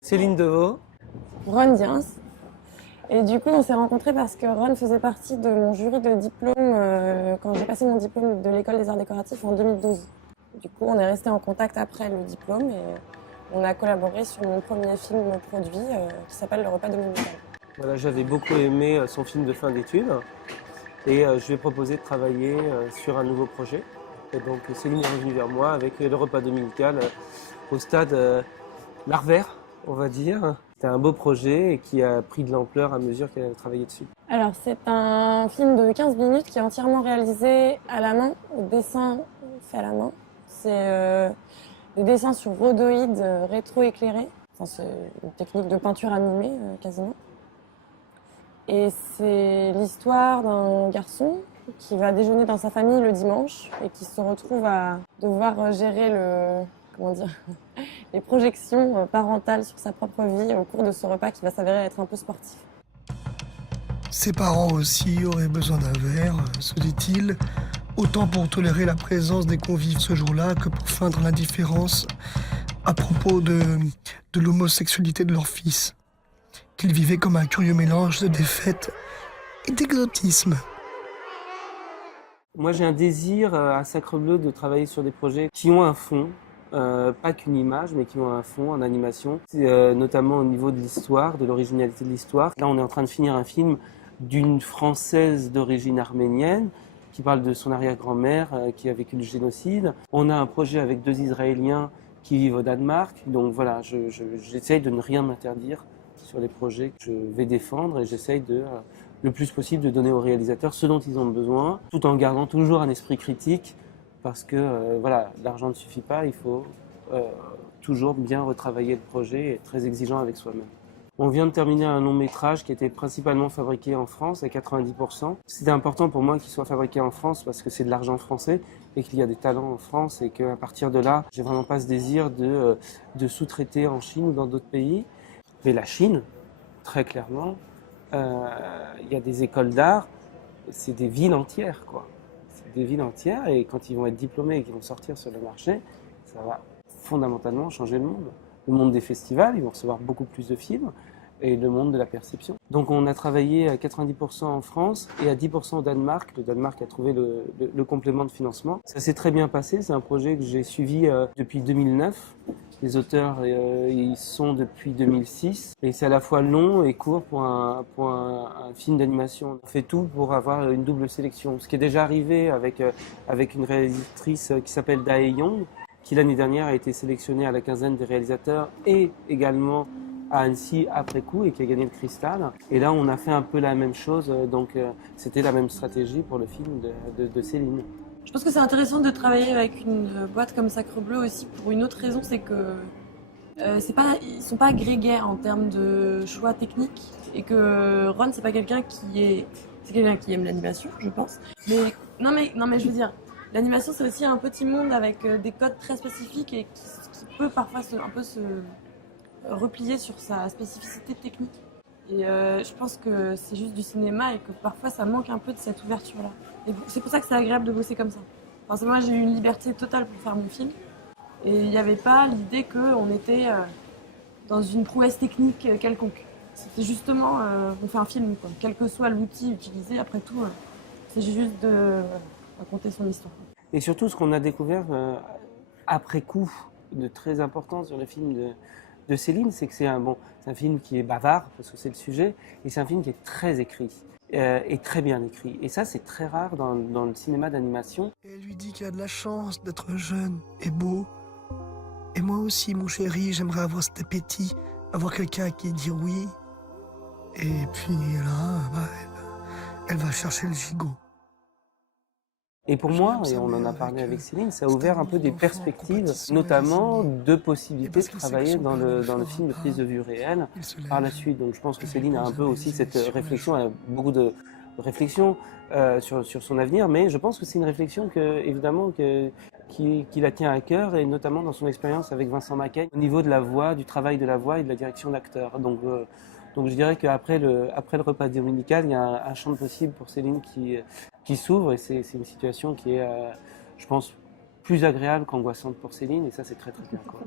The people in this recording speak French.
Céline Deveau. Ron Diens. Et du coup, on s'est rencontrés parce que Ron faisait partie de mon jury de diplôme quand j'ai passé mon diplôme de l'école des arts décoratifs en 2012. Du coup, on est resté en contact après le diplôme et on a collaboré sur mon premier film produit qui s'appelle Le repas dominical. Voilà, j'avais beaucoup aimé son film de fin d'études et je lui ai proposé de travailler sur un nouveau projet. Et donc Céline est revenue vers moi avec Le repas dominical au stade larvaire, on va dire. C'était un beau projet et qui a pris de l'ampleur à mesure qu'elle a travaillé dessus. Alors, c'est un film de 15 minutes qui est entièrement réalisé à la main, au dessin fait à la main. C'est des dessins sur rhodoïde rétro-éclairé. Enfin, c'est une technique de peinture animée quasiment. Et c'est l'histoire d'un garçon qui va déjeuner dans sa famille le dimanche et qui se retrouve à devoir gérer les projections parentales sur sa propre vie au cours de ce repas qui va s'avérer être un peu sportif. Ses parents aussi auraient besoin d'un verre, se dit-il, autant pour tolérer la présence des convives ce jour-là que pour feindre l'indifférence à propos de l'homosexualité de leur fils, qu'ils vivaient comme un curieux mélange de défaite et d'exotisme. Moi j'ai un désir à Sacrebleu de travailler sur des projets qui ont un fond, pas qu'une image, mais qui ont un fond en animation, notamment au niveau de l'histoire, de l'originalité de l'histoire. Là on est en train de finir un film d'une Française d'origine arménienne qui parle de son arrière-grand-mère qui a vécu le génocide. On a un projet avec 2 Israéliens qui vivent au Danemark. Donc voilà, j'essaye de ne rien m'interdire sur les projets que je vais défendre et j'essaye le plus possible de donner aux réalisateurs ce dont ils ont besoin, tout en gardant toujours un esprit critique parce que voilà, l'argent ne suffit pas, il faut toujours bien retravailler le projet et être très exigeant avec soi-même. On vient de terminer un long métrage qui était principalement fabriqué en France à 90%. C'était important pour moi qu'il soit fabriqué en France parce que c'est de l'argent français et qu'il y a des talents en France et qu'à partir de là, j'ai vraiment pas ce désir de sous-traiter en Chine ou dans d'autres pays. Mais la Chine, très clairement, il y a des écoles d'art, c'est des villes entières, quoi. C'est des villes entières et quand ils vont être diplômés et qu'ils vont sortir sur le marché, ça va fondamentalement changer le monde. Le monde des festivals, ils vont recevoir beaucoup plus de films et le monde de la perception. Donc on a travaillé à 90% en France et à 10% au Danemark. Le Danemark a trouvé le complément de financement. Ça s'est très bien passé, c'est un projet que j'ai suivi depuis 2009. Les auteurs ils sont depuis 2006 et c'est à la fois long et court pour un film d'animation. On fait tout pour avoir une double sélection, ce qui est déjà arrivé avec une réalisatrice qui s'appelle Dae Young, qui l'année dernière a été sélectionnée à la quinzaine des réalisateurs et également à Annecy après coup et qui a gagné le Cristal. Et là, on a fait un peu la même chose, donc c'était la même stratégie pour le film de Céline. Je pense que c'est intéressant de travailler avec une boîte comme Sacrebleu aussi pour une autre raison, c'est que ils sont pas grégaires en termes de choix techniques et que Ron c'est quelqu'un qui aime l'animation, je pense. Mais non mais je veux dire, l'animation c'est aussi un petit monde avec des codes très spécifiques et qui peut parfois un peu se replier sur sa spécificité technique. Et je pense que c'est juste du cinéma et que parfois ça manque un peu de cette ouverture-là. Et c'est pour ça que c'est agréable de bosser comme ça. Parce que moi j'ai eu une liberté totale pour faire mon film. Et il n'y avait pas l'idée qu'on était dans une prouesse technique quelconque. C'était justement, on fait un film, quoi. Quel que soit l'outil utilisé, après tout, c'est juste de raconter son histoire. Et surtout, ce qu'on a découvert après coup, de très important sur le film de Céline, c'est que c'est un film qui est bavard, parce que c'est le sujet, et c'est un film qui est très écrit, et très bien écrit. Et ça, c'est très rare dans le cinéma d'animation. Et elle lui dit qu'il a de la chance d'être jeune et beau. Et moi aussi, mon chéri, j'aimerais avoir cet appétit, avoir quelqu'un qui dit oui. Et puis là, elle va chercher le gigot. Et pour moi, et on en a parlé avec Céline, ça a ouvert un peu des perspectives, notamment de possibilités de travailler dans le film de prise de vue réelle par la suite. Donc je pense que Céline a un peu aussi cette réflexion, elle a beaucoup de réflexions sur son avenir, mais je pense que c'est une réflexion qui la tient à cœur, et notamment dans son expérience avec Vincent Macaigne, au niveau de la voix, du travail de la voix et de la direction d'acteur. Donc Donc je dirais qu'après après le repas dominical, il y a un champ de possible pour Céline qui s'ouvre et c'est une situation qui est, je pense, plus agréable qu'angoissante pour Céline et ça c'est très très bien, quoi.